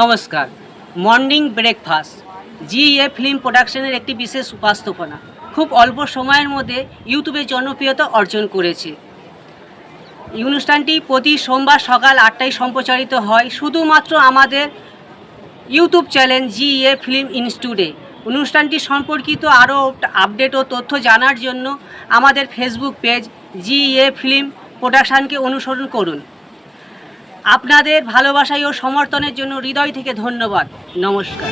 নমস্কার। Morning breakfast GA film প্রোডাকশনের একটি বিশেষ উপস্থাপনা খুব অল্প সময়ের মধ্যে ইউটিউবে জনপ্রিয়তা অর্জন করেছে। এই অনুষ্ঠানটি প্রতি সোমবার সকাল 8টায় সম্প্রচারিত হয় শুধুমাত্র আমাদের ইউটিউব চ্যানেল জিএ ফিল্ম ইনস্টিটিউটে। অনুষ্ঠানটি সম্পর্কিত আরও আপডেট ও তথ্য জানার জন্য আমাদের ফেসবুক পেজ জিএ ফিল্ম প্রোডাকশনকে অনুসরণ করুন। আপনাদের ভালোবাসায় ও সমর্থনের জন্য হৃদয় থেকে ধন্যবাদ। নমস্কার।